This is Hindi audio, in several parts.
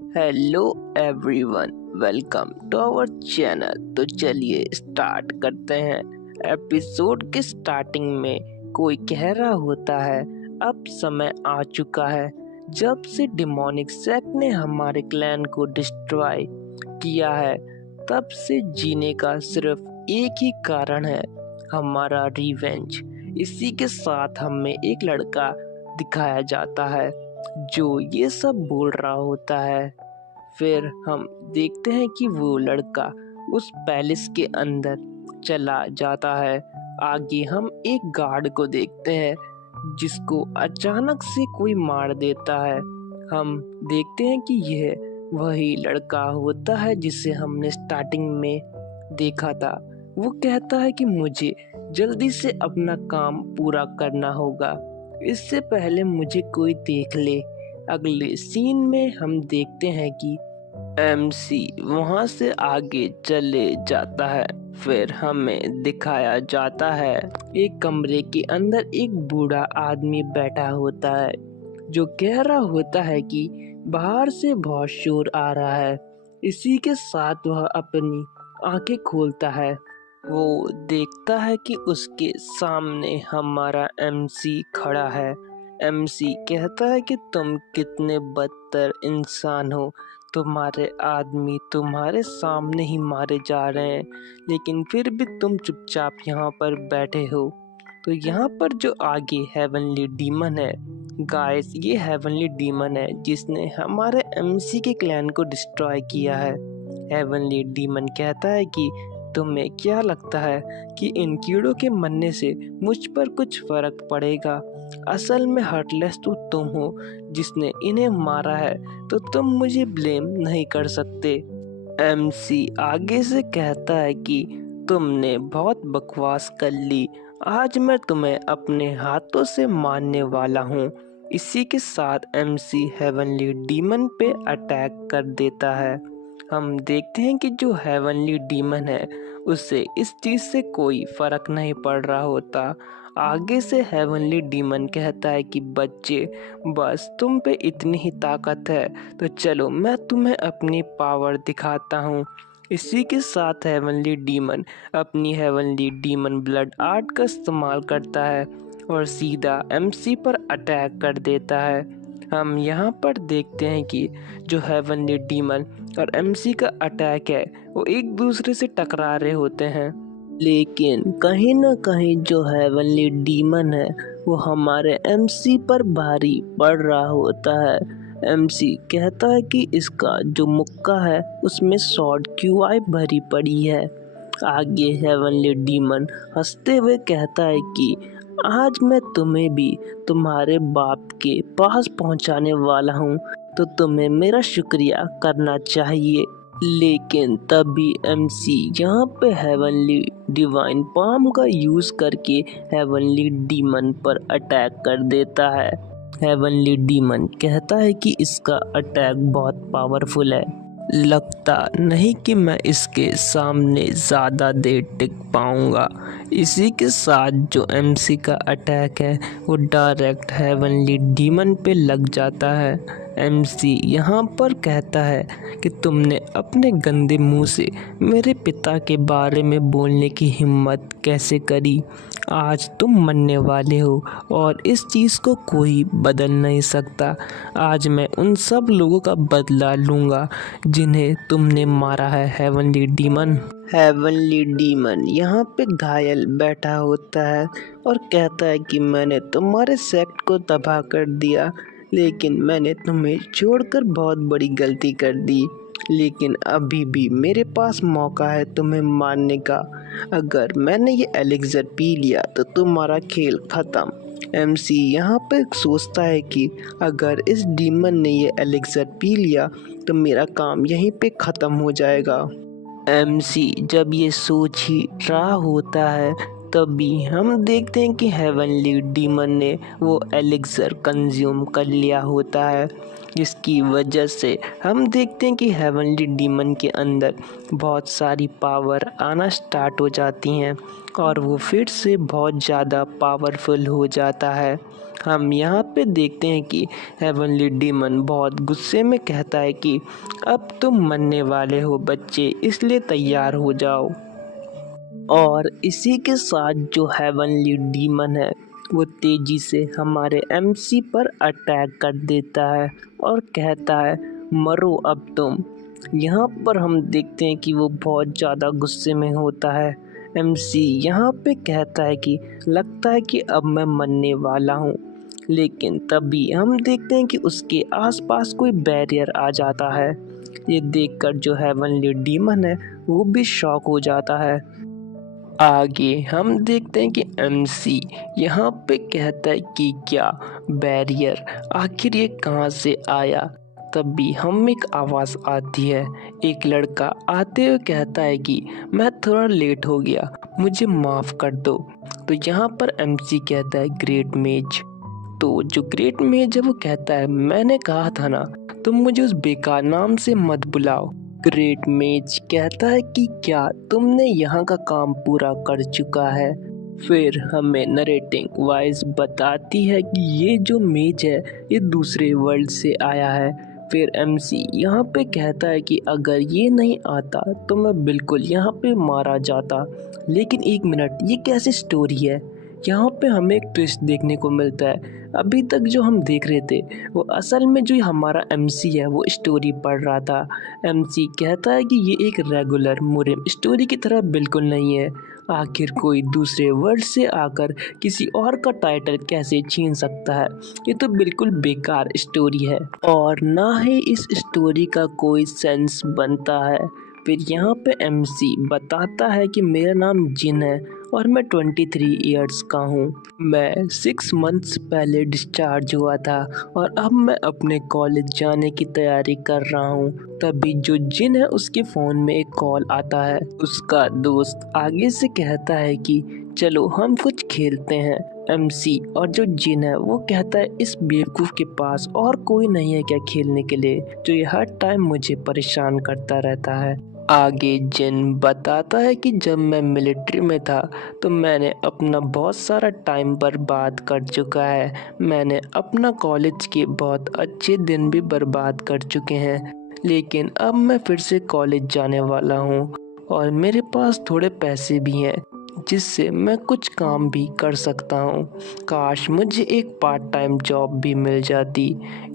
Hello everyone, welcome to our channel. तो चलिए स्टार्ट करते हैं। एपिसोड के स्टार्टिंग में कोई कह रहा होता है, अब समय आ चुका है जब से डिमोनिक सेक्ट ने हमारे क्लैन को डिस्ट्रॉय किया है। तब से जीने का सिर्फ एक ही कारण है, हमारा रिवेंज। इसी के साथ हमें एक लड़का दिखाया जाता है जो ये सब बोल रहा होता है। फिर हम देखते हैं कि वो लड़का उस पैलेस के अंदर चला जाता है। आगे हम एक गार्ड को देखते हैं जिसको अचानक से कोई मार देता है। हम देखते हैं कि यह वही लड़का होता है जिसे हमने स्टार्टिंग में देखा था। वो कहता है कि मुझे जल्दी से अपना काम पूरा करना होगा, इससे पहले मुझे कोई देख ले। अगले सीन में हम देखते हैं कि एमसी वहां से आगे चले जाता है। फिर हमें दिखाया जाता है एक कमरे के अंदर एक बूढ़ा आदमी बैठा होता है जो कह रहा होता है कि बाहर से बहुत शोर आ रहा है। इसी के साथ वह अपनी आंखें खोलता है। वो देखता है कि उसके सामने हमारा एमसी खड़ा है। एमसी कहता है कि तुम कितने बदतर इंसान हो, तुम्हारे आदमी तुम्हारे सामने ही मारे जा रहे हैं, लेकिन फिर भी तुम चुपचाप यहाँ पर बैठे हो। तो यहाँ पर जो आगे हेवनली डीमन है गाइस, ये हेवनली डीमन है जिसने हमारे एमसी के क्लैन को डिस्ट्रॉय किया है। हेवनली डीमन कहता है कि तुम्हें क्या लगता है कि इन कीड़ों के मरने से मुझ पर कुछ फर्क पड़ेगा? असल में हार्टलेस तो तुम हो जिसने इन्हें मारा है, तो तुम मुझे ब्लेम नहीं कर सकते। एमसी आगे से कहता है कि तुमने बहुत बकवास कर ली, आज मैं तुम्हें अपने हाथों से मारने वाला हूँ। इसी के साथ एमसी हेवनली डीमन पे अटैक कर देता है। हम देखते हैं कि जो हेवनली डीमन है उसे इस चीज़ से कोई फर्क नहीं पड़ रहा होता। आगे से हेवनली डीमन कहता है कि बच्चे, बस तुम पे इतनी ही ताकत है तो चलो मैं तुम्हें अपनी पावर दिखाता हूँ। इसी के साथ हेवनली डीमन अपनी हेवनली डीमन ब्लड आर्ट का इस्तेमाल करता है और सीधा एमसी पर अटैक कर देता है। हम यहाँ पर देखते हैं कि जो हेवनली डीमन और एमसी का अटैक है वो एक दूसरे से टकरा रहे होते हैं, लेकिन कहीं ना कहीं जो हेवनली डीमन है वो हमारे एमसी पर भारी पड़ रहा होता है। एमसी कहता है कि इसका जो मुक्का है उसमें शॉर्ट क्यूआई भरी पड़ी है। आगे हेवनली डीमन हंसते हुए कहता है कि आज मैं तुम्हें भी तुम्हारे बाप के पास पहुंचाने वाला हूं, तो तुम्हें मेरा शुक्रिया करना चाहिए। लेकिन तभी एमसी यहाँ पे हेवनली डिवाइन पाम का यूज करके हेवनली डीमन पर अटैक कर देता है। हेवनली डीमन कहता है कि इसका अटैक बहुत पावरफुल है, लगता नहीं कि मैं इसके सामने ज़्यादा देर टिक पाऊंगा। इसी के साथ जो एमसी का अटैक है वो डायरेक्ट हेवनली डीमन पे लग जाता है। एमसी यहाँ पर कहता है कि तुमने अपने गंदे मुंह से मेरे पिता के बारे में बोलने की हिम्मत कैसे करी? आज तुम मरने वाले हो और इस चीज़ को कोई बदल नहीं सकता। आज मैं उन सब लोगों का बदला लूँगा जिन्हें तुमने मारा है हेवनली डीमन। हेवनली डीमन यहाँ पे घायल बैठा होता है और कहता है कि मैंने तुम्हारे सेक्ट को तबाह कर दिया, लेकिन मैंने तुम्हें छोड़कर बहुत बड़ी गलती कर दी। लेकिन अभी भी मेरे पास मौका है तुम्हें मारने का। अगर मैंने ये एलिक्सर पी लिया तो तुम्हारा खेल खत्म। एमसी यहाँ पे सोचता है कि अगर इस डीमन ने ये एलिक्सर पी लिया तो मेरा काम यहीं पे ख़त्म हो जाएगा। एमसी जब ये सोच ही रहा होता है तभी हम देखते हैं कि हेवनली डीमन ने वो एलिक्सर कंज्यूम कर लिया होता है, जिसकी वजह से हम देखते हैं कि हेवनली डीमन के अंदर बहुत सारी पावर आना स्टार्ट हो जाती हैं और वो फिर से बहुत ज़्यादा पावरफुल हो जाता है। हम यहाँ पे देखते हैं कि हेवनली डीमन बहुत गुस्से में कहता है कि अब तुम मरने वाले हो बच्चे, इसलिए तैयार हो जाओ। और इसी के साथ जो हेवनली डीमन है वो तेजी से हमारे एमसी पर अटैक कर देता है और कहता है मरो अब तुम। यहाँ पर हम देखते हैं कि वो बहुत ज़्यादा गुस्से में होता है। एमसी यहाँ पे कहता है कि लगता है कि अब मैं मरने वाला हूँ, लेकिन तभी हम देखते हैं कि उसके आसपास कोई बैरियर आ जाता है। ये देखकर जो हेवनली डीमन है वो भी शॉक हो जाता है। आगे हम देखते हैं कि एमसी यहाँ पे कहता है कि क्या बैरियर, आखिर ये कहाँ से आया। तभी हम एक आवाज़ आती है। एक लड़का आते हुए कहता है कि मैं थोड़ा लेट हो गया, मुझे माफ़ कर दो। तो यहाँ पर एमसी कहता है ग्रेट मेज। तो जो ग्रेट मेज है वो कहता है मैंने कहा था ना, तुम मुझे उस बेकार नाम से मत बुलाओ। ग्रेट मेज कहता है कि क्या तुमने यहाँ का काम पूरा कर चुका है। फिर हमें नरेटिंग वॉइस बताती है कि ये जो मेज है ये दूसरे वर्ल्ड से आया है। फिर एमसी यहाँ पे कहता है कि अगर ये नहीं आता तो मैं बिल्कुल यहाँ पे मारा जाता। लेकिन एक मिनट, ये कैसी स्टोरी है। यहाँ पे हमें एक ट्विस्ट देखने को मिलता है। अभी तक जो हम देख रहे थे वो असल में जो हमारा एमसी है वो स्टोरी पढ़ रहा था। एमसी कहता है कि ये एक रेगुलर मुरिम स्टोरी की तरह बिल्कुल नहीं है। आखिर कोई दूसरे वर्ड से आकर किसी और का टाइटल कैसे छीन सकता है। ये तो बिल्कुल बेकार स्टोरी है और ना ही इस स्टोरी का कोई सेंस बनता है। फिर यहाँ पे एमसी बताता है कि मेरा नाम जिन है और मैं 23 इयर्स का हूँ। मैं 6 मंथ्स पहले डिस्चार्ज हुआ था और अब मैं अपने कॉलेज जाने की तैयारी कर रहा हूँ। तभी जो जिन है उसके फ़ोन में एक कॉल आता है। उसका दोस्त आगे से कहता है कि चलो हम कुछ खेलते हैं। एमसी और जो जिन है वो कहता है इस बेवकूफ़ के पास और कोई नहीं है क्या खेलने के लिए, जो ये हर टाइम मुझे परेशान करता रहता है। आगे जिन बताता है कि जब मैं मिलिट्री में था तो मैंने अपना बहुत सारा टाइम बर्बाद कर चुका है। मैंने अपना कॉलेज के बहुत अच्छे दिन भी बर्बाद कर चुके हैं, लेकिन अब मैं फिर से कॉलेज जाने वाला हूँ और मेरे पास थोड़े पैसे भी हैं जिससे मैं कुछ काम भी कर सकता हूँ। काश मुझे एक पार्ट टाइम जॉब भी मिल जाती।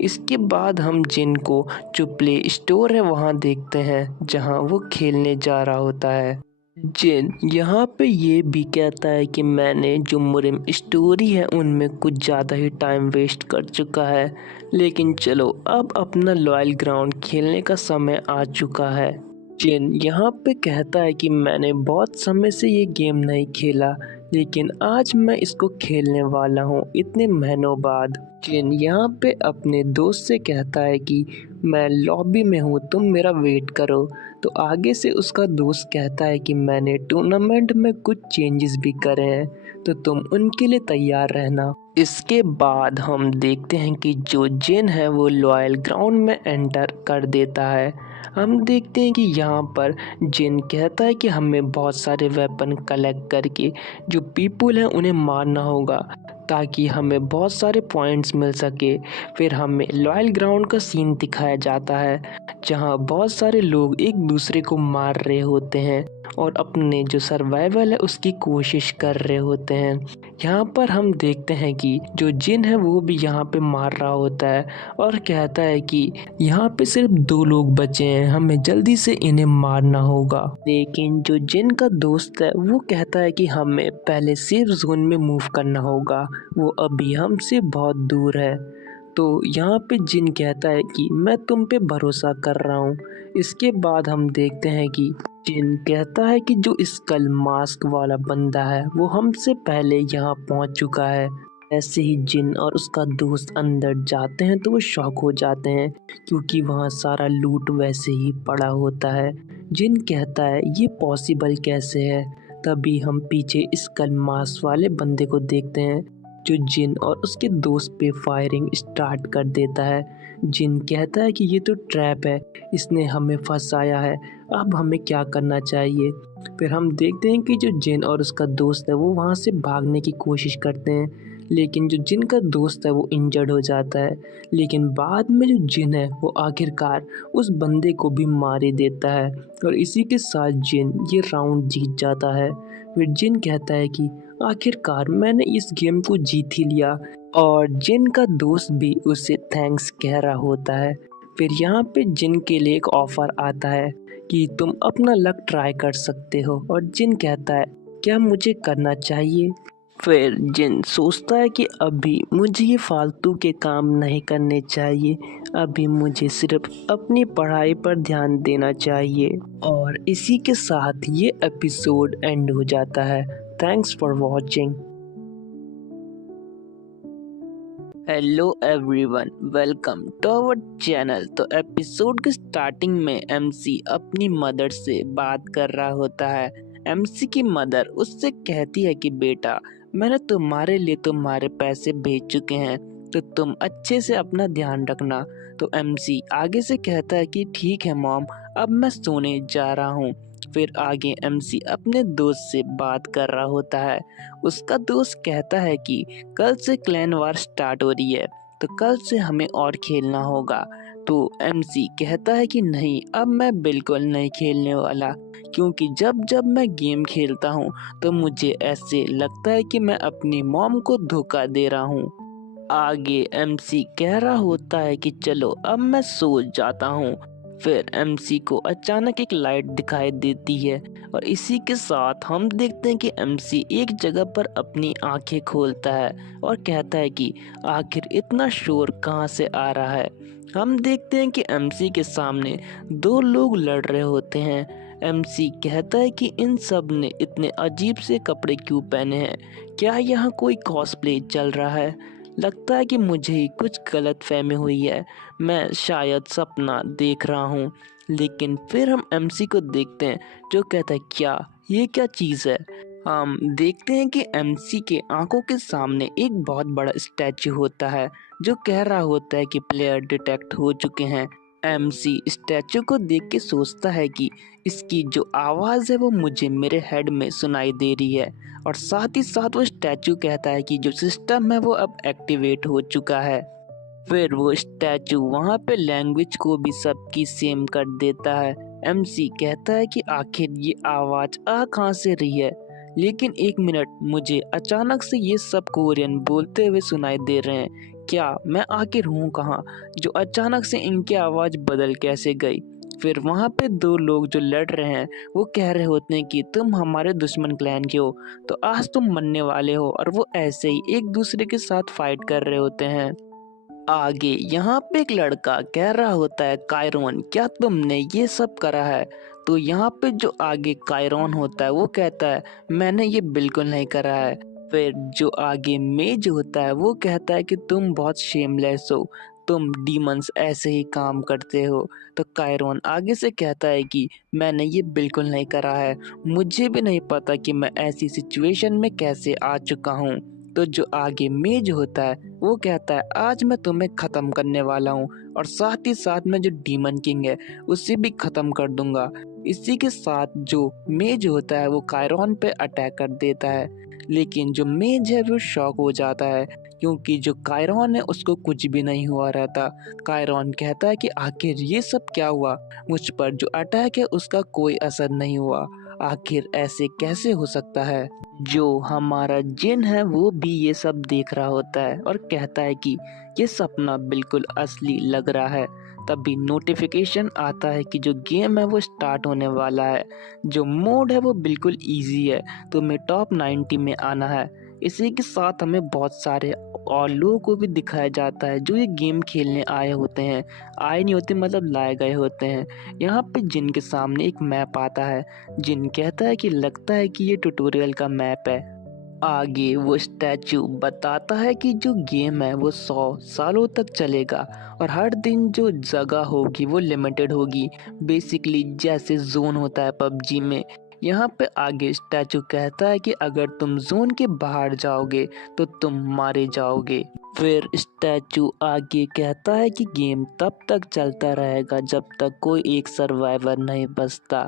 इसके बाद हम जिन को जो प्ले स्टोर है वहाँ देखते हैं जहाँ वो खेलने जा रहा होता है। जिन यहाँ पे ये भी कहता है कि मैंने जो मुरिम स्टोरी है उनमें कुछ ज़्यादा ही टाइम वेस्ट कर चुका है, लेकिन चलो अब अपना लॉयल ग्राउंड खेलने का समय आ चुका है। जिन यहाँ पे कहता है कि मैंने बहुत समय से ये गेम नहीं खेला, लेकिन आज मैं इसको खेलने वाला हूँ इतने महीनों बाद। जिन यहाँ पे अपने दोस्त से कहता है कि मैं लॉबी में हूँ, तुम मेरा वेट करो। तो आगे से उसका दोस्त कहता है कि मैंने टूर्नामेंट में कुछ चेंजेस भी करे हैं, तो तुम उनके लिए तैयार रहना। इसके बाद हम देखते हैं कि जो जिन है वो लॉयल ग्राउंड में एंटर कर देता है। हम देखते हैं कि यहाँ पर जिन कहता है कि हमें बहुत सारे वेपन कलेक्ट करके जो पीपल हैं उन्हें मारना होगा ताकि हमें बहुत सारे पॉइंट्स मिल सके। फिर हमें लॉयल ग्राउंड का सीन दिखाया जाता है जहाँ बहुत सारे लोग एक दूसरे को मार रहे होते हैं और अपने जो सर्वाइवल है उसकी कोशिश कर रहे होते हैं। यहाँ पर हम देखते हैं कि जो जिन है वो भी यहाँ पे मार रहा होता है और कहता है कि यहाँ पे सिर्फ 2 लोग बचे हैं, हमें जल्दी से इन्हें मारना होगा। लेकिन जो जिन का दोस्त है वो कहता है कि हमें पहले सेफ जोन में मूव करना होगा, वो अभी हमसे बहुत दूर है। तो यहाँ पे जिन कहता है कि मैं तुम पे भरोसा कर रहा हूँ। इसके बाद हम देखते हैं कि जिन कहता है कि जो स्कल मास्क वाला बंदा है वो हमसे पहले यहाँ पहुँच चुका है। ऐसे ही जिन और उसका दोस्त अंदर जाते हैं तो वो शॉक हो जाते हैं क्योंकि वहाँ सारा लूट वैसे ही पड़ा होता है। जिन कहता है ये पॉसिबल कैसे है। तभी हम पीछे स्कल मास्क वाले बंदे को देखते हैं जो जिन और उसके दोस्त पे फायरिंग स्टार्ट कर देता है। जिन कहता है कि ये तो ट्रैप है, इसने हमें फंसाया है, अब हमें क्या करना चाहिए। फिर हम देखते हैं कि जो जिन और उसका दोस्त है वो वहाँ से भागने की कोशिश करते हैं, लेकिन जो जिन का दोस्त है वो इंजर्ड हो जाता है। लेकिन बाद में जो जिन है वो आखिरकार उस बंदे को भी मार ही देता है और इसी के साथ जिन ये राउंड जीत जाता है। फिर जिन कहता है कि आखिरकार मैंने इस गेम को जीत ही लिया, और जिन का दोस्त भी उसे थैंक्स कह रहा होता है। फिर यहाँ पे जिन के लिए एक ऑफर आता है कि तुम अपना लक ट्राई कर सकते हो, और जिन कहता है क्या मुझे करना चाहिए। फिर जिन सोचता है कि अभी मुझे ये फालतू के काम नहीं करने चाहिए, अभी मुझे सिर्फ अपनी पढ़ाई पर ध्यान देना चाहिए। और इसी के साथ ये एपिसोड एंड हो जाता है। Thanks for watching. Hello everyone, welcome to our channel. तो एपिसोड के स्टार्टिंग में एमसी अपनी मदर से बात कर रहा होता है। एमसी की मदर उससे कहती है कि बेटा, मैंने तुम्हारे लिए तुम्हारे पैसे भेज चुके हैं, तो तुम अच्छे से अपना ध्यान रखना। तो एमसी आगे से कहता है कि ठीक है मॉम, अब मैं सोने जा रहा हूँ। फिर आगे एमसी अपने दोस्त से बात कर रहा होता है। उसका दोस्त कहता है कि कल से क्लैन वार स्टार्ट हो रही है, तो कल से हमें और खेलना होगा। तो एमसी कहता है कि नहीं, अब मैं बिल्कुल नहीं खेलने वाला, क्योंकि जब जब मैं गेम खेलता हूँ तो मुझे ऐसे लगता है कि मैं अपनी मॉम को धोखा दे रहा हूँ। आगे एमसी कह रहा होता है कि चलो अब मैं सो जाता हूँ। फिर एमसी को अचानक एक लाइट दिखाई देती है, और इसी के साथ हम देखते हैं कि एमसी एक जगह पर अपनी आंखें खोलता है और कहता है कि आखिर इतना शोर कहाँ से आ रहा है। हम देखते हैं कि एमसी के सामने दो लोग लड़ रहे होते हैं। एमसी कहता है कि इन सब ने इतने अजीब से कपड़े क्यों पहने हैं, क्या यहाँ कोई कॉस्प्ले चल रहा है। लगता है कि मुझे ही कुछ गलत फहमी हुई है, मैं शायद सपना देख रहा हूँ। लेकिन फिर हम एमसी को देखते हैं जो कहता है क्या ये क्या चीज़ है। हम देखते हैं कि एमसी के आंखों के सामने एक बहुत बड़ा स्टैचू होता है जो कह रहा होता है कि प्लेयर डिटेक्ट हो चुके हैं। एमसी स्टैचू को देख के सोचता है कि इसकी जो आवाज़ है वो मुझे मेरे हेड में सुनाई दे रही है, और साथ ही साथ वो स्टैचू कहता है कि जो सिस्टम है वो अब एक्टिवेट हो चुका है। फिर वो स्टैचू वहाँ पे लैंग्वेज को भी सबकी सेम कर देता है। एमसी कहता है कि आखिर ये आवाज़ आ कहाँ से रही है, लेकिन एक मिनट, मुझे अचानक से ये सब कोरियन बोलते हुए सुनाई दे रहे हैं, क्या मैं आखिर हूँ कहाँ, जो अचानक से इनकी आवाज़ बदल कैसे गई। फिर वहाँ पे दो लोग जो लड़ रहे हैं वो कह रहे होते हैं कि तुम हमारे दुश्मन क्लैन के हो, तो आज तुम मरने वाले हो, और वो ऐसे ही एक दूसरे के साथ फाइट कर रहे होते हैं। आगे यहाँ पे एक लड़का कह रहा होता है कायरोन, क्या तुमने ये सब करा है। तो यहाँ पे जो आगे कायरोन होता है वो कहता है मैंने ये बिल्कुल नहीं करा है। फिर जो आगे मेज होता है वो कहता है कि तुम बहुत शेमलेस हो, तुम डीमंस ऐसे ही काम करते हो। तो कायरोन आगे से कहता है कि मैंने ये बिल्कुल नहीं करा है, मुझे भी नहीं पता कि मैं ऐसी सिचुएशन में कैसे आ चुका हूँ। तो जो आगे मेज होता है वो कहता है आज मैं तुम्हें ख़त्म करने वाला हूँ, और साथ ही साथ में जो डीमन किंग है उसे भी ख़त्म कर दूंगा। इसी के साथ जो मेज होता है वो कायरोन पे अटैक कर देता है, लेकिन जो मेज है वो शॉक हो जाता है, क्योंकि जो कायरोन है उसको कुछ भी नहीं हुआ रहता। कायरोन कहता है कि आखिर ये सब क्या हुआ, मुझ पर जो अटैक है उसका कोई असर नहीं हुआ, आखिर ऐसे कैसे हो सकता है। जो हमारा जिन है वो भी ये सब देख रहा होता है और कहता है कि ये सपना बिल्कुल असली लग रहा है। तभी नोटिफिकेशन आता है कि जो गेम है वो स्टार्ट होने वाला है। जो मोड है वो बिल्कुल इजी है, तो हमें टॉप 90 में आना है। इसी के साथ हमें बहुत सारे और लोगों को भी दिखाया जाता है जो ये गेम खेलने आए होते हैं, आए नहीं होते मतलब लाए गए होते हैं। यहाँ पे जिन के सामने एक मैप आता है। जिन कहता है कि लगता है कि ये ट्यूटोरियल का मैप है। आगे वो स्टैचू बताता है कि जो गेम है वो 100 सालों तक चलेगा, और हर दिन जो जगह होगी वो लिमिटेड होगी, बेसिकली जैसे जोन होता है पबजी में। यहाँ पे आगे स्टैचू कहता है कि अगर तुम जोन के बाहर जाओगे तो तुम मारे जाओगे। फिर स्टैचू आगे कहता है कि गेम तब तक चलता रहेगा जब तक कोई एक सर्वाइवर नहीं बचता,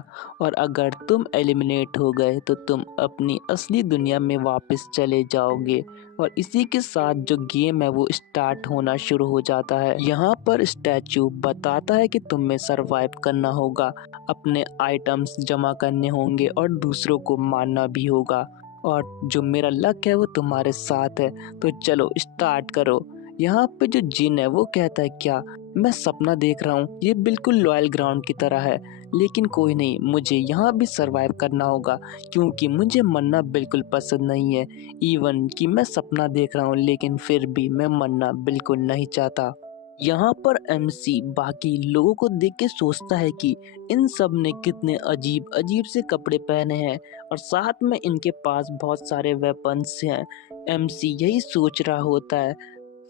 और अगर तुम एलिमिनेट हो गए तो तुम अपनी असली दुनिया में वापस चले जाओगे। और इसी के साथ जो गेम है वो स्टार्ट होना शुरू हो जाता है। यहाँ पर स्टैचू बताता है कि तुम्हें सरवाइव करना होगा, अपने आइटम्स जमा करने होंगे और दूसरों को मारना भी होगा, और जो मेरा लक है वो तुम्हारे साथ है, तो चलो स्टार्ट करो। यहाँ पे जो जिन है वो कहता है क्या मैं सपना देख रहा हूँ, ये बिल्कुल लॉयल ग्राउंड की तरह है, लेकिन कोई नहीं, मुझे यहाँ भी सरवाइव करना होगा क्योंकि मुझे मरना बिल्कुल पसंद नहीं है। इवन कि मैं सपना देख रहा हूँ लेकिन फिर भी मैं मरना बिल्कुल नहीं चाहता। यहाँ पर एमसी बाकी लोगों को देख के सोचता है कि इन सब ने कितने अजीब अजीब से कपड़े पहने हैं और साथ में इनके पास बहुत सारे वेपन्स हैं। एमसी यही सोच रहा होता है।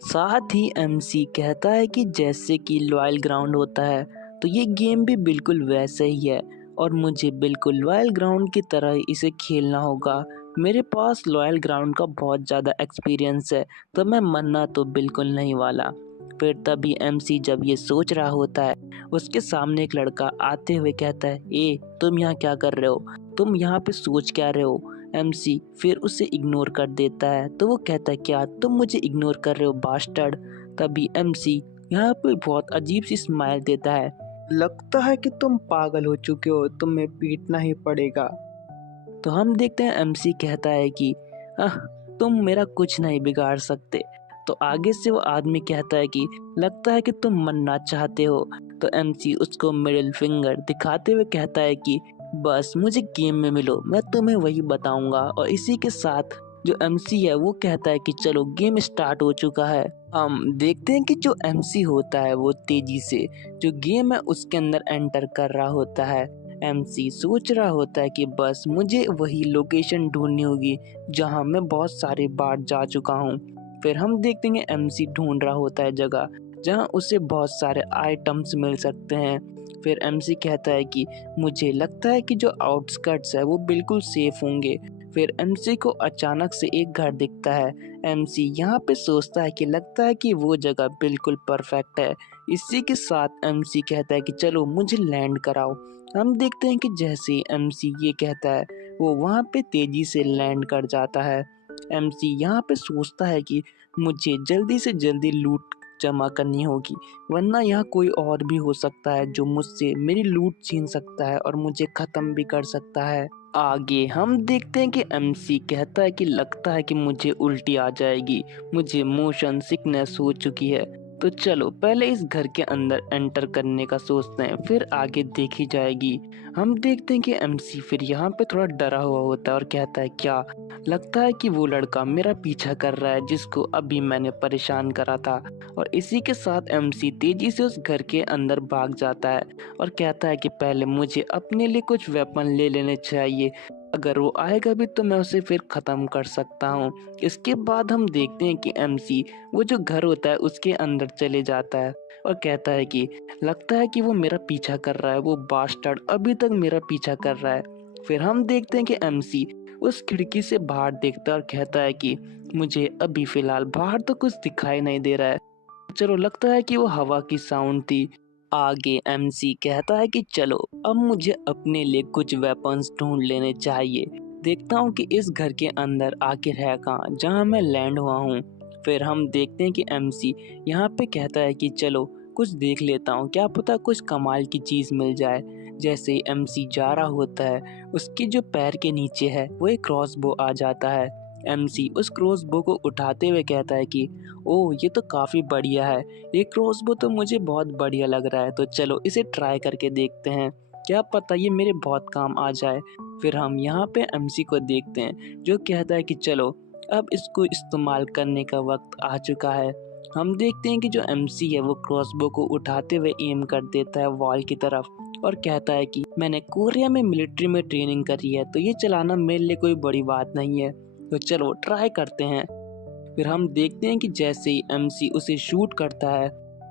साथ ही एमसी कहता है कि जैसे कि लॉयल ग्राउंड होता है तो ये गेम भी बिल्कुल वैसे ही है, और मुझे बिल्कुल लॉयल ग्राउंड की तरह इसे खेलना होगा। मेरे पास लॉयल ग्राउंड का बहुत ज़्यादा एक्सपीरियंस है, तो मैं मरना तो बिल्कुल नहीं वाला। फिर तभी एमसी जब ये सोच रहा होता है, उसके सामने एक लड़का आते हुए कहता है, ए तुम यहाँ क्या कर रहे हो, तुम यहाँ पे सोच क्या रहे हो। एमसी फिर उसे इग्नोर कर देता है, तो वो कहता है क्या तुम मुझे इग्नोर कर रहे हो बास्टर्ड। तभी एमसी यहाँ पे बहुत अजीब सी स्माइल देता है, लगता है कि तुम पागल हो चुके हो, तुम्हें पीटना ही पड़ेगा। तो हम देखते हैं एमसी कहता है कि आह तुम मेरा कुछ नहीं बिगाड़ सकते। तो आगे से वो आदमी कहता है कि लगता है कि तुम मरना चाहते हो। तो एमसी उसको मिडिल फिंगर दिखाते हुए कहता है कि बस मुझे गेम में मिलो, मैं तुम्हें वही बताऊंगा। और इसी के साथ जो एमसी है वो कहता है कि चलो गेम स्टार्ट हो चुका है। हम देखते हैं कि जो एमसी होता है वो तेजी से जो गेम है उसके अंदर एंटर कर रहा होता है। एमसी सोच रहा होता है कि बस मुझे वही लोकेशन ढूंढनी होगी जहां मैं बहुत सारी बार जा चुका हूं। फिर हम देखते हैं एमसी ढूंढ रहा होता है जगह जहां उसे बहुत सारे आइटम्स मिल सकते हैं। फिर एमसी कहता है कि मुझे लगता है कि जो आउटस्कर्ट्स है वो बिल्कुल सेफ होंगे। फिर एमसी को अचानक से एक घर दिखता है। एमसी यहाँ पे सोचता है कि लगता है कि वो जगह बिल्कुल परफेक्ट है। इसी के साथ एमसी कहता है कि चलो मुझे लैंड कराओ। हम देखते हैं कि जैसे ही एमसी ये कहता है वो वहाँ पे तेजी से लैंड कर जाता है। एमसी यहाँ पे सोचता है कि मुझे जल्दी से जल्दी लूट जमा करनी होगी, वरना यहाँ कोई और भी हो सकता है जो मुझसे मेरी लूट छीन सकता है और मुझे खत्म भी कर सकता है। आगे हम देखते हैं कि एमसी कहता है कि लगता है कि मुझे उल्टी आ जाएगी, मुझे मोशन सिकनेस हो चुकी है, तो चलो पहले इस घर के अंदर एंटर करने का सोचते हैं, फिर आगे देखी जाएगी। हम देखते हैं कि एमसी फिर यहाँ पे थोड़ा डरा हुआ होता है और कहता है क्या लगता है कि वो लड़का मेरा पीछा कर रहा है जिसको अभी मैंने परेशान करा था। और इसी के साथ एमसी तेजी से उस घर के अंदर भाग जाता है और कहता है कि पहले मुझे अपने लिए कुछ वेपन ले लेने चाहिए, अगर वो आएगा भी तो मैं उसे फिर ख़त्म कर सकता हूँ। इसके बाद हम देखते हैं कि एमसी वो जो घर होता है उसके अंदर चले जाता है और कहता है कि लगता है कि वो मेरा पीछा कर रहा है, वो बास्टर्ड अभी तक मेरा पीछा कर रहा है। फिर हम देखते हैं कि एमसी उस खिड़की से बाहर देखता है और कहता है कि मुझे अभी फ़िलहाल बाहर तो कुछ दिखाई नहीं दे रहा है, चलो लगता है कि वो हवा की साउंड थी। आगे एमसी कहता है कि चलो अब मुझे अपने लिए कुछ वेपन्स ढूंढ लेने चाहिए, देखता हूँ कि इस घर के अंदर आखिर है कहाँ जहाँ मैं लैंड हुआ हूँ। फिर हम देखते हैं कि एमसी यहाँ पे कहता है कि चलो कुछ देख लेता हूँ, क्या पता कुछ कमाल की चीज़ मिल जाए। जैसे ही एमसी जा रहा होता है उसके जो पैर के नीचे है वो एक क्रॉसबो आ जाता है। एमसी उस क्रॉसबो को उठाते हुए कहता है कि ओह ये तो काफ़ी बढ़िया है, ये क्रॉसबो तो मुझे बहुत बढ़िया लग रहा है, तो चलो इसे ट्राई करके देखते हैं, क्या पता ये मेरे बहुत काम आ जाए। फिर हम यहाँ पे एमसी को देखते हैं जो कहता है कि चलो अब इसको इस्तेमाल करने का वक्त आ चुका है। हम देखते हैं कि जो एमसी है वो क्रॉसबो को उठाते हुए एम कर देता है वॉल की तरफ और कहता है कि मैंने कोरिया में मिलिट्री में ट्रेनिंग करी है, तो ये चलाना मेरे लिए कोई बड़ी बात नहीं है, तो चलो ट्राई करते हैं। फिर हम देखते हैं कि जैसे ही एमसी उसे शूट करता है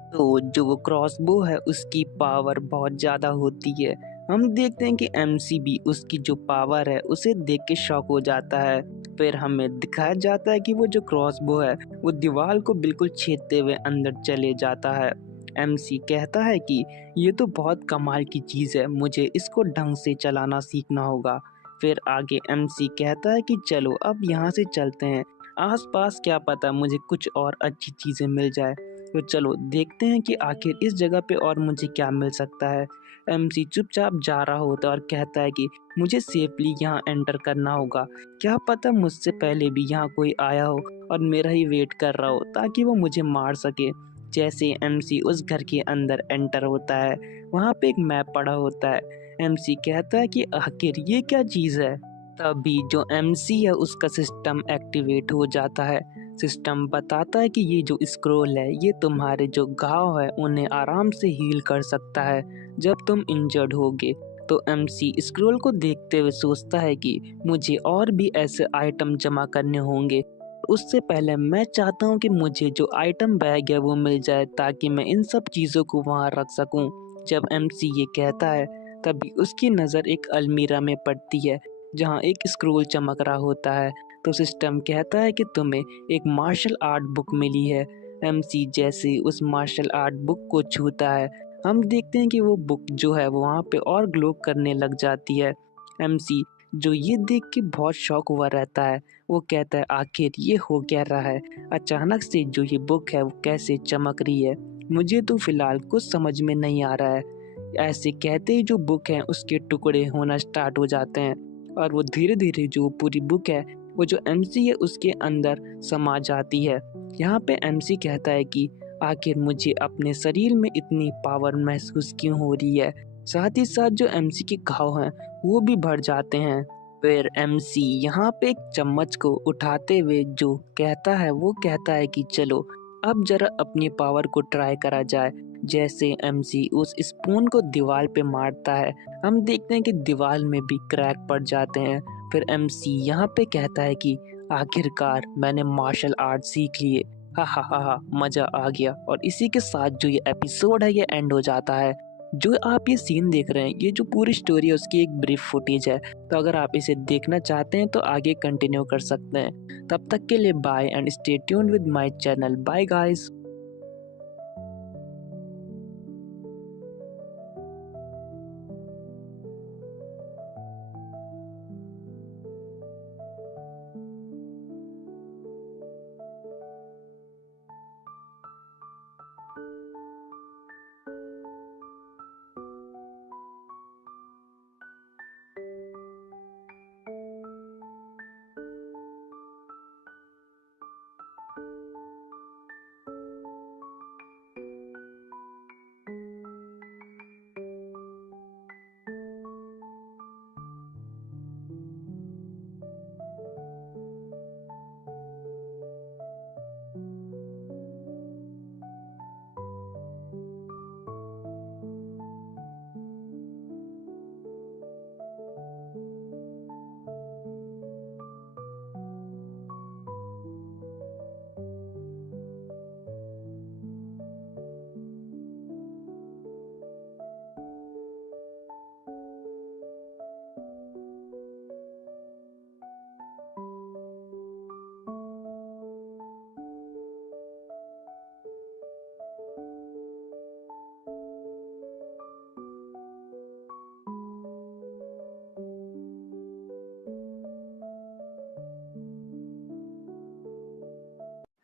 तो जो वो क्रॉसबो है उसकी पावर बहुत ज़्यादा होती है। हम देखते हैं कि एमसी भी उसकी जो पावर है उसे देख के शॉक हो जाता है। फिर हमें दिखाया जाता है कि वो जो क्रॉसबो है वो दीवार को बिल्कुल छेदते हुए अंदर चले जाता है। एमसी कहता है कि ये तो बहुत कमाल की चीज़ है, मुझे इसको ढंग से चलाना सीखना होगा। फिर आगे एमसी कहता है कि चलो अब यहाँ से चलते हैं, आसपास क्या पता मुझे कुछ और अच्छी चीज़ें मिल जाए। तो चलो देखते हैं कि आखिर इस जगह पे और मुझे क्या मिल सकता है। एमसी चुपचाप जा रहा होता है और कहता है कि मुझे सेफली यहाँ एंटर करना होगा, क्या पता मुझसे पहले भी यहाँ कोई आया हो और मेरा ही वेट कर रहा हो ताकि वो मुझे मार सके। जैसे एमसी उस घर के अंदर एंटर होता है, वहाँ पे एक मैप पड़ा होता है। एमसी कहता है कि आखिर ये क्या चीज़ है। तभी जो एमसी है उसका सिस्टम एक्टिवेट हो जाता है। सिस्टम बताता है कि ये जो स्क्रोल है ये तुम्हारे जो घाव है उन्हें आराम से हील कर सकता है जब तुम इंजर्ड होगे। तो एमसी स्क्रोल को देखते हुए सोचता है कि मुझे और भी ऐसे आइटम जमा करने होंगे। उससे पहले मैं चाहता हूँ कि मुझे जो आइटम बैग है वो मिल जाए ताकि मैं इन सब चीज़ों को वहाँ रख सकूँ। जब एमसी ये कहता है तभी उसकी नज़र एक अलमीरा में पड़ती है जहाँ एक स्क्रोल चमक रहा होता है। तो सिस्टम कहता है कि तुम्हें एक मार्शल आर्ट बुक मिली है। एमसी जैसे उस मार्शल आर्ट बुक को छूता है, हम देखते हैं कि वो बुक जो है वो वहाँ पे और ग्लो करने लग जाती है। एमसी जो ये देख के बहुत शॉक हुआ रहता है, वो कहता है आखिर ये हो क्या रहा है, अचानक से जो ये बुक है वो कैसे चमक रही है, मुझे तो फिलहाल कुछ समझ में नहीं आ रहा है। ऐसे कहते ही जो बुक है उसके टुकड़े होना स्टार्ट हो जाते हैं और वो धीरे धीरे जो पूरी बुक है वो जो एमसी है उसके अंदर समा जाती है। यहाँ पे एमसी कहता है कि आखिर मुझे अपने शरीर में इतनी पावर महसूस क्यों हो रही है। साथ ही साथ जो एमसी के घाव हैं वो भी बढ़ जाते हैं। फिर एमसी यहाँ पे एक चम्मच को उठाते हुए जो कहता है वो कहता है कि चलो अब जरा अपनी पावर को ट्राई करा जाए। जैसे एमसी उस स्पून को दीवार पे मारता है, हम देखते हैं कि दीवार में भी क्रैक पड़ जाते हैं। फिर एमसी यहाँ पे कहता है कि आखिरकार मैंने मार्शल आर्ट सीख लिए, हा हा हा हा, मजा आ गया। और इसी के साथ जो ये एपिसोड है ये एंड हो जाता है। जो आप ये सीन देख रहे हैं ये जो पूरी स्टोरी है उसकी एक ब्रीफ फुटेज है, तो अगर आप इसे देखना चाहते हैं तो आगे कंटिन्यू कर सकते हैं। तब तक के लिए bye and stay tuned with my channel. Bye guys.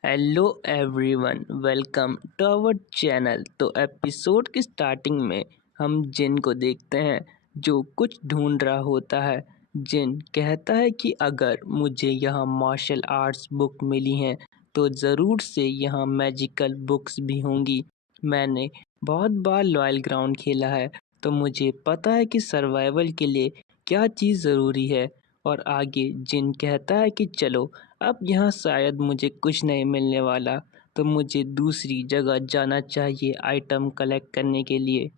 Hello everyone, welcome to our channel. तो एपिसोड की स्टार्टिंग में हम जिन को देखते हैं जो कुछ ढूंढ रहा होता है। जिन कहता है कि अगर मुझे यहाँ मार्शल आर्ट्स बुक मिली हैं तो ज़रूर से यहाँ मैजिकल बुक्स भी होंगी। मैंने बहुत बार लॉयल ग्राउंड खेला है तो मुझे पता है कि सर्वाइवल के लिए क्या चीज़ ज़रूरी है। और आगे जिन कहता है कि चलो अब यहाँ शायद मुझे कुछ नहीं मिलने वाला, तो मुझे दूसरी जगह जाना चाहिए आइटम कलेक्ट करने के लिए।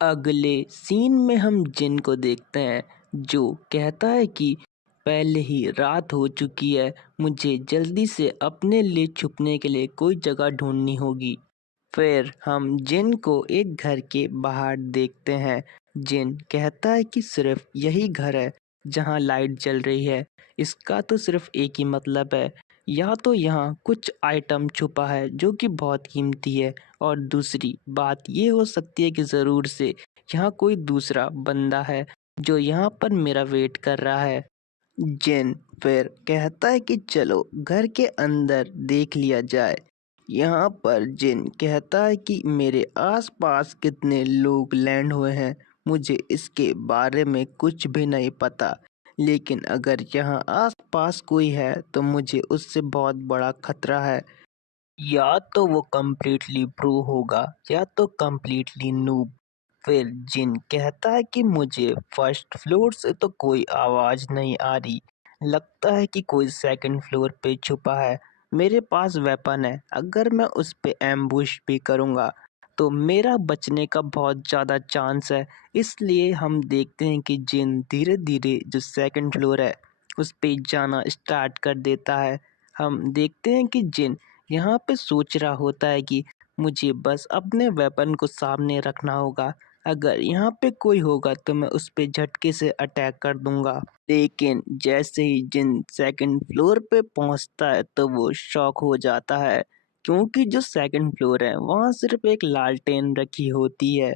अगले सीन में हम जिन को देखते हैं जो कहता है कि पहले ही रात हो चुकी है, मुझे जल्दी से अपने लिए छुपने के लिए कोई जगह ढूंढनी होगी। फिर हम जिन को एक घर के बाहर देखते हैं जिन कहता है कि सिर्फ यही घर है जहाँ लाइट जल रही है। इसका तो सिर्फ एक ही मतलब है, या तो यहाँ कुछ आइटम छुपा है जो कि बहुत कीमती है, और दूसरी बात ये हो सकती है कि ज़रूर से यहाँ कोई दूसरा बंदा है जो यहाँ पर मेरा वेट कर रहा है। जिन फिर कहता है कि चलो घर के अंदर देख लिया जाए। यहाँ पर जिन कहता है कि मेरे आसपास कितने लोग लैंड हुए हैं, मुझे इसके बारे में कुछ भी नहीं पता, लेकिन अगर यहाँ आसपास कोई है तो मुझे उससे बहुत बड़ा खतरा है। या तो वो कम्प्लीटली प्रो होगा या तो कम्प्लीटली नूब। फिर जिन कहता है कि मुझे फर्स्ट फ्लोर से तो कोई आवाज़ नहीं आ रही, लगता है कि कोई सेकंड फ्लोर पे छुपा है। मेरे पास वेपन है, अगर मैं उस पे एम्बुश भी करूँगा तो मेरा बचने का बहुत ज़्यादा चांस है। इसलिए हम देखते हैं कि जिन धीरे धीरे जो सेकंड फ्लोर है उस पे जाना स्टार्ट कर देता है। हम देखते हैं कि जिन यहाँ पे सोच रहा होता है कि मुझे बस अपने वेपन को सामने रखना होगा, अगर यहाँ पे कोई होगा तो मैं उस पे झटके से अटैक कर दूंगा। लेकिन जैसे ही जिन सेकंड फ्लोर पे पहुंचता है तो वो शॉक हो जाता है, क्योंकि जो सेकंड फ्लोर है वहाँ सिर्फ एक लालटेन रखी होती है।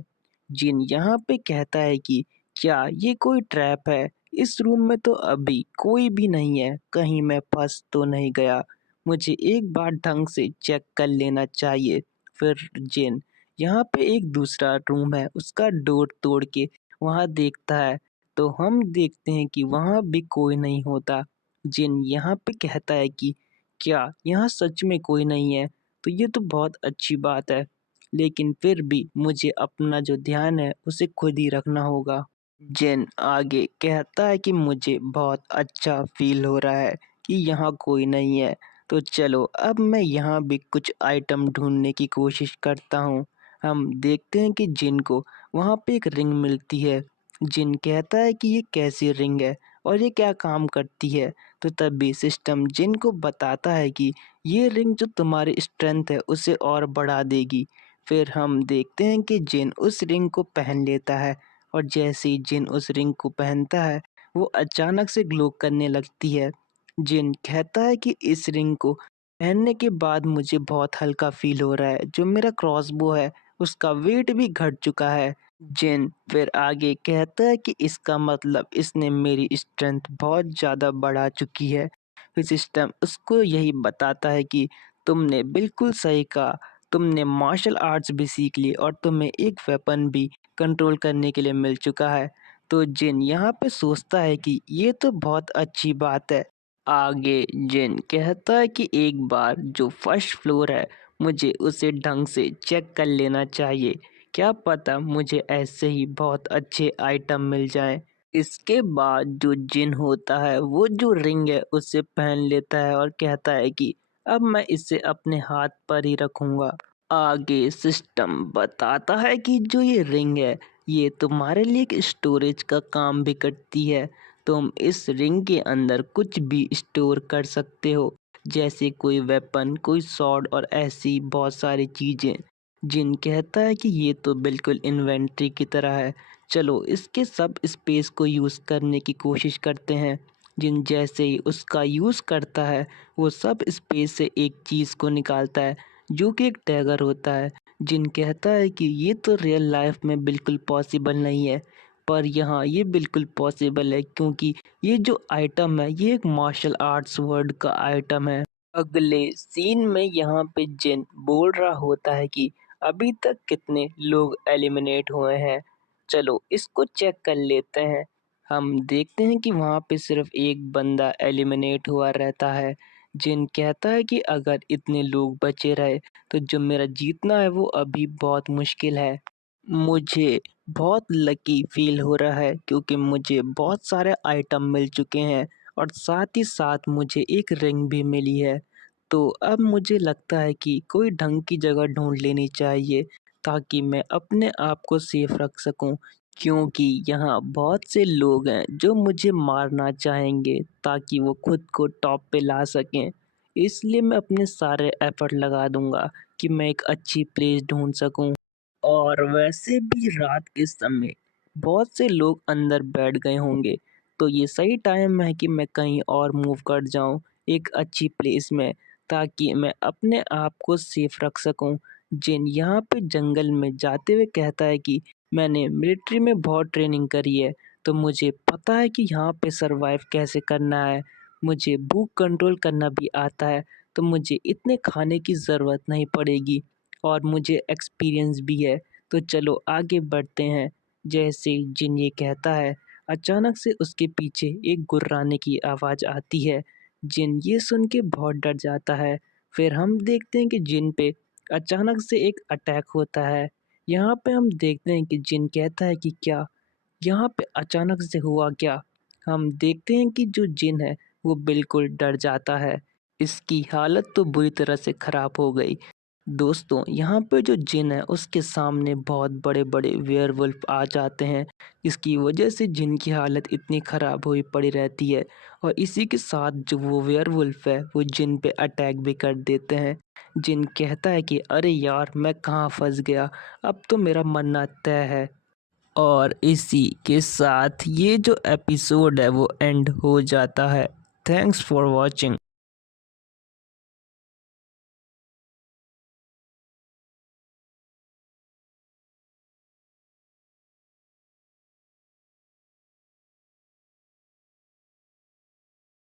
जिन यहाँ पे कहता है कि क्या ये कोई ट्रैप है? इस रूम में तो अभी कोई भी नहीं है, कहीं मैं फंस तो नहीं गया। मुझे एक बार ढंग से चेक कर लेना चाहिए। फिर जिन यहाँ पे एक दूसरा रूम है, उसका डोर तोड़ के वहाँ देखता है तो हम देखते हैं कि वहाँ भी कोई नहीं होता। जिन यहाँ पे कहता है कि क्या यहाँ सच में कोई नहीं है? तो ये तो बहुत अच्छी बात है, लेकिन फिर भी मुझे अपना जो ध्यान है उसे खुद ही रखना होगा। जिन आगे कहता है कि मुझे बहुत अच्छा फील हो रहा है कि यहाँ कोई नहीं है, तो चलो अब मैं यहाँ भी कुछ आइटम ढूंढने की कोशिश करता हूँ। हम देखते हैं कि जिन को वहाँ पे एक रिंग मिलती है। जिन कहता है कि ये कैसी रिंग है और ये क्या काम करती है, तो तभी सिस्टम जिन को बताता है कि ये रिंग जो तुम्हारी स्ट्रेंथ है उसे और बढ़ा देगी। फिर हम देखते हैं कि जिन उस रिंग को पहन लेता है, और जैसे ही जिन उस रिंग को पहनता है वो अचानक से ग्लो करने लगती है। जिन कहता है कि इस रिंग को पहनने के बाद मुझे बहुत हल्का फील हो रहा है, जो मेरा क्रॉसबो है उसका वेट भी घट चुका है। जिन फिर आगे कहता है कि इसका मतलब इसने मेरी स्ट्रेंथ बहुत ज़्यादा बढ़ा चुकी है। फिर सिस्टम उसको यही बताता है कि तुमने बिल्कुल सही कहा, तुमने मार्शल आर्ट्स भी सीख ली और तुम्हें एक वेपन भी कंट्रोल करने के लिए मिल चुका है। तो जिन यहाँ पे सोचता है कि ये तो बहुत अच्छी बात है। आगे जिन कहता है कि एक बार जो फर्स्ट फ्लोर है मुझे उसे ढंग से चेक कर लेना चाहिए, क्या पता मुझे ऐसे ही बहुत अच्छे आइटम मिल जाएं। इसके बाद जो जिन होता है वो जो रिंग है उसे पहन लेता है और कहता है कि अब मैं इसे अपने हाथ पर ही रखूंगा। आगे सिस्टम बताता है कि जो ये रिंग है ये तुम्हारे लिए एक स्टोरेज का काम भी करती है। तुम इस रिंग के अंदर कुछ भी स्टोर कर सकते हो, जैसे कोई वेपन, कोई सॉर्ड और ऐसी बहुत सारी चीजें। जिन कहता है कि ये तो बिल्कुल इन्वेंट्री की तरह है, चलो इसके सब स्पेस को यूज़ करने की कोशिश करते हैं। जिन जैसे ही उसका यूज़ करता है वो सब स्पेस से एक चीज़ को निकालता है जो कि एक टैगर होता है। जिन कहता है कि ये तो रियल लाइफ में बिल्कुल पॉसिबल नहीं है, पर यहाँ ये बिल्कुल पॉसिबल है, क्योंकि ये जो आइटम है ये एक मार्शल आर्ट्स वर्ड का आइटम है। अगले सीन में यहाँ पे जिन बोल रहा होता है कि अभी तक कितने लोग एलिमिनेट हुए हैं, चलो इसको चेक कर लेते हैं। हम देखते हैं कि वहाँ पे सिर्फ एक बंदा एलिमिनेट हुआ रहता है। जिन कहता है कि अगर इतने लोग बचे रहे तो जो मेरा जीतना है वो अभी बहुत मुश्किल है। मुझे बहुत लकी फील हो रहा है क्योंकि मुझे बहुत सारे आइटम मिल चुके हैं और साथ ही साथ मुझे एक रिंग भी मिली है। तो अब मुझे लगता है कि कोई ढंग की जगह ढूंढ लेनी चाहिए ताकि मैं अपने आप को सेफ रख सकूं, क्योंकि यहाँ बहुत से लोग हैं जो मुझे मारना चाहेंगे ताकि वो खुद को टॉप पे ला सकें। इसलिए मैं अपने सारे एफर्ट लगा दूंगा कि मैं एक अच्छी प्लेस ढूंढ सकूं। और वैसे भी रात के समय बहुत से लोग अंदर बैठ गए होंगे, तो ये सही टाइम है कि मैं कहीं और मूव कर जाऊं एक अच्छी प्लेस में, ताकि मैं अपने आप को सेफ रख सकूं। जिन यहाँ पे जंगल में जाते हुए कहता है कि मैंने मिलिट्री में बहुत ट्रेनिंग करी है, तो मुझे पता है कि यहाँ पे सरवाइव कैसे करना है। मुझे भूख कंट्रोल करना भी आता है, तो मुझे इतने खाने की ज़रूरत नहीं पड़ेगी और मुझे एक्सपीरियंस भी है। तो चलो आगे बढ़ते हैं। जैसे जिन ये कहता है, अचानक से उसके पीछे एक गुर्राने की आवाज़ आती है। जिन ये सुन के बहुत डर जाता है। फिर हम देखते हैं कि जिन पे अचानक से एक अटैक होता है। यहाँ पे हम देखते हैं कि जिन कहता है कि क्या यहाँ पे अचानक से हुआ क्या? हम देखते हैं कि जो जिन है वो बिल्कुल डर जाता है। इसकी हालत तो बुरी तरह से खराब हो गई। दोस्तों, यहाँ पे जो जिन है उसके सामने बहुत बड़े-बड़े वेयरवुल्फ आ जाते हैं। इसकी वजह से जिन की हालत इतनी खराब हुई पड़ी रहती है और इसी के साथ जो वो वेयरवुल्फ है वो जिन पे अटैक भी कर देते हैं। जिन कहता है कि अरे यार, मैं कहाँ फँस गया, अब तो मेरा मरना तय है। और इसी के साथ ये जो एपिसोड है वो एंड हो जाता है। Thanks for watching.